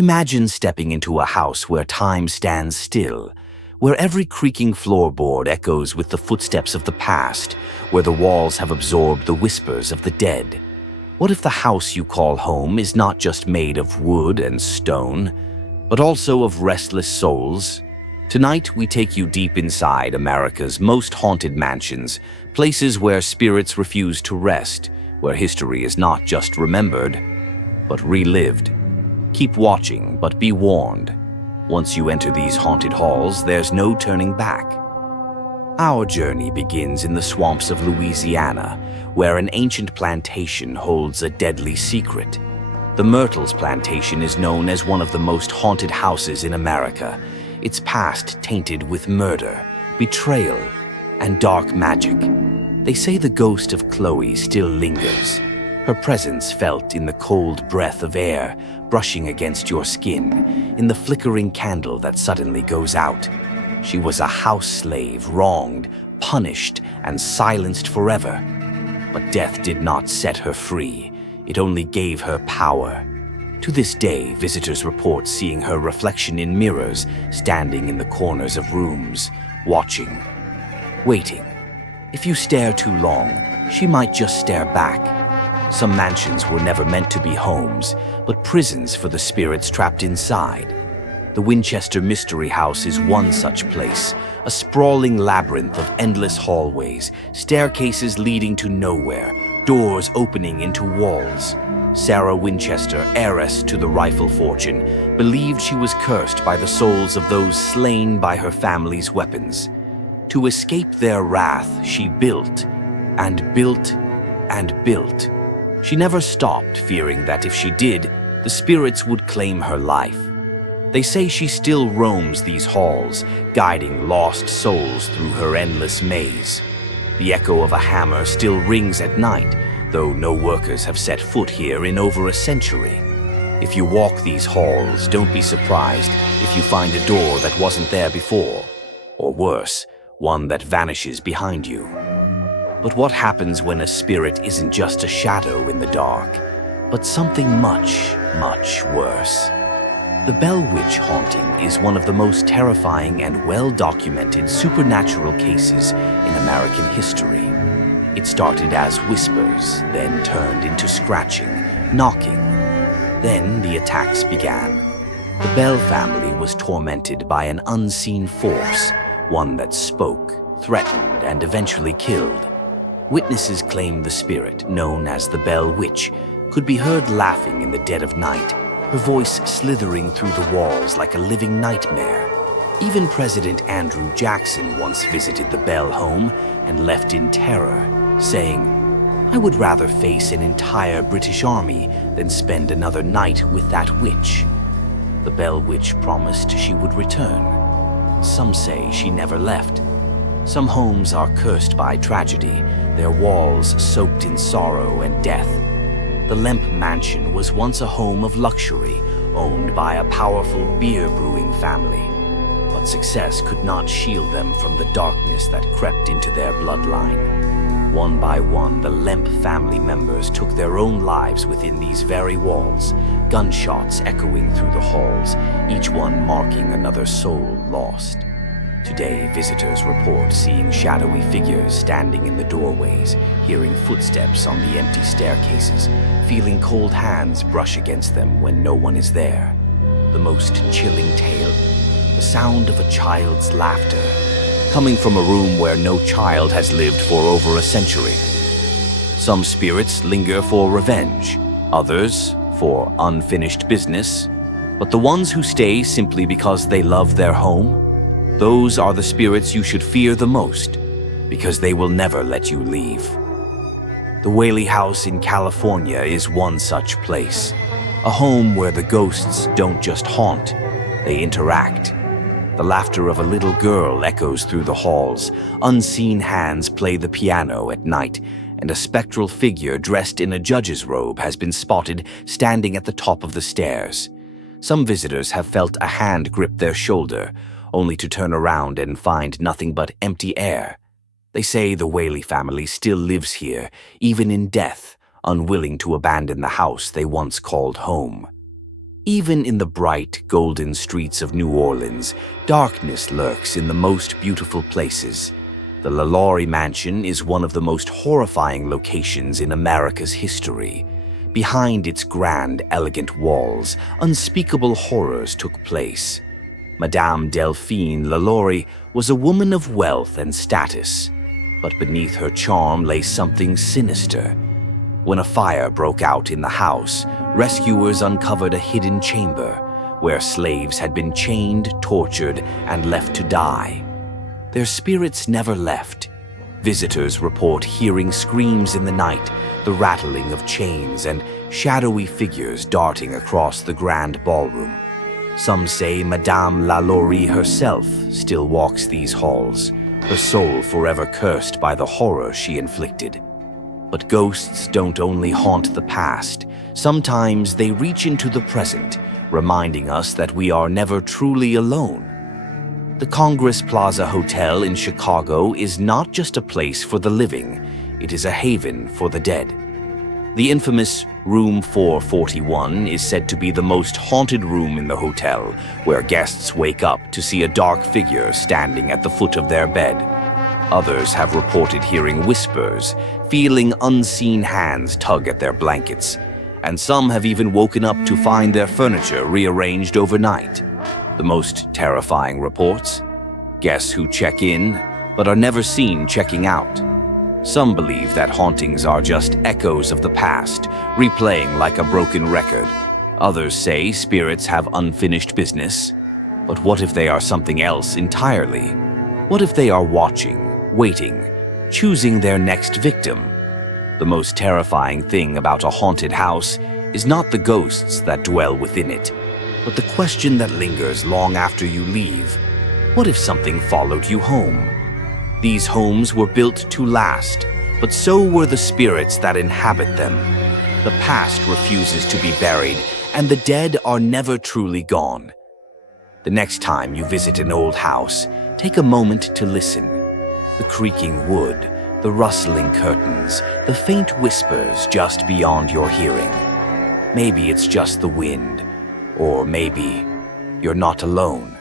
Imagine stepping into a house where time stands still, where every creaking floorboard echoes with the footsteps of the past, where the walls have absorbed the whispers of the dead. What if the house you call home is not just made of wood and stone, but also of restless souls? Tonight, we take you deep inside America's most haunted mansions, places where spirits refuse to rest, where history is not just remembered, but relived. Keep watching, but be warned. Once you enter these haunted halls, there's no turning back. Our journey begins in the swamps of Louisiana, where an ancient plantation holds a deadly secret. The Myrtles Plantation is known as one of the most haunted houses in America, its past tainted with murder, betrayal, and dark magic. They say the ghost of Chloe still lingers, her presence felt in the cold breath of air brushing against your skin, in the flickering candle that suddenly goes out. She was a house slave, wronged, punished, and silenced forever. But death did not set her free. It only gave her power. To this day, visitors report seeing her reflection in mirrors, standing in the corners of rooms, watching, waiting. If you stare too long, she might just stare back. Some mansions were never meant to be homes, but prisons for the spirits trapped inside. The Winchester Mystery House is one such place, a sprawling labyrinth of endless hallways, staircases leading to nowhere, doors opening into walls. Sarah Winchester, heiress to the rifle fortune, believed she was cursed by the souls of those slain by her family's weapons. To escape their wrath, she built and built and built. She never stopped, fearing that if she did, the spirits would claim her life. They say she still roams these halls, guiding lost souls through her endless maze. The echo of a hammer still rings at night, though no workers have set foot here in over a century. If you walk these halls, don't be surprised if you find a door that wasn't there before, or worse, one that vanishes behind you. But what happens when a spirit isn't just a shadow in the dark, but something much, much worse? The Bell Witch haunting is one of the most terrifying and well-documented supernatural cases in American history. It started as whispers, then turned into scratching, knocking. Then the attacks began. The Bell family was tormented by an unseen force, one that spoke, threatened, and eventually killed. Witnesses claim the spirit, known as the Bell Witch, could be heard laughing in the dead of night, her voice slithering through the walls like a living nightmare. Even President Andrew Jackson once visited the Bell home and left in terror, saying, "I would rather face an entire British army than spend another night with that witch." The Bell Witch promised she would return. Some say she never left. Some homes are cursed by tragedy, their walls soaked in sorrow and death. The Lemp Mansion was once a home of luxury, owned by a powerful beer-brewing family. But success could not shield them from the darkness that crept into their bloodline. One by one, the Lemp family members took their own lives within these very walls, gunshots echoing through the halls, each one marking another soul lost. Today, visitors report seeing shadowy figures standing in the doorways, hearing footsteps on the empty staircases, feeling cold hands brush against them when no one is there. The most chilling tale, the sound of a child's laughter, coming from a room where no child has lived for over a century. Some spirits linger for revenge, others for unfinished business, but the ones who stay simply because they love their home, those are the spirits you should fear the most, because they will never let you leave. The Whaley House in California is one such place, a home where the ghosts don't just haunt, they interact. The laughter of a little girl echoes through the halls, unseen hands play the piano at night, and a spectral figure dressed in a judge's robe has been spotted standing at the top of the stairs. Some visitors have felt a hand grip their shoulder, only to turn around and find nothing but empty air. They say the Whaley family still lives here, even in death, unwilling to abandon the house they once called home. Even in the bright, golden streets of New Orleans, darkness lurks in the most beautiful places. The LaLaurie Mansion is one of the most horrifying locations in America's history. Behind its grand, elegant walls, unspeakable horrors took place. Madame Delphine LaLaurie was a woman of wealth and status, but beneath her charm lay something sinister. When a fire broke out in the house, rescuers uncovered a hidden chamber where slaves had been chained, tortured, and left to die. Their spirits never left. Visitors report hearing screams in the night, the rattling of chains, and shadowy figures darting across the grand ballroom. Some say Madame LaLaurie herself still walks these halls, her soul forever cursed by the horror she inflicted. But ghosts don't only haunt the past. Sometimes they reach into the present, reminding us that we are never truly alone. The Congress Plaza Hotel in Chicago is not just a place for the living, it is a haven for the dead. The infamous Room 441 is said to be the most haunted room in the hotel, where guests wake up to see a dark figure standing at the foot of their bed. Others have reported hearing whispers, feeling unseen hands tug at their blankets, and some have even woken up to find their furniture rearranged overnight. The most terrifying reports: guests who check in, but are never seen checking out. Some believe that hauntings are just echoes of the past, replaying like a broken record. Others say spirits have unfinished business. But what if they are something else entirely? What if they are watching, waiting, choosing their next victim? The most terrifying thing about a haunted house is not the ghosts that dwell within it, but the question that lingers long after you leave. What if something followed you home? These homes were built to last, but so were the spirits that inhabit them. The past refuses to be buried, and the dead are never truly gone. The next time you visit an old house, take a moment to listen. The creaking wood, the rustling curtains, the faint whispers just beyond your hearing. Maybe it's just the wind, or maybe you're not alone.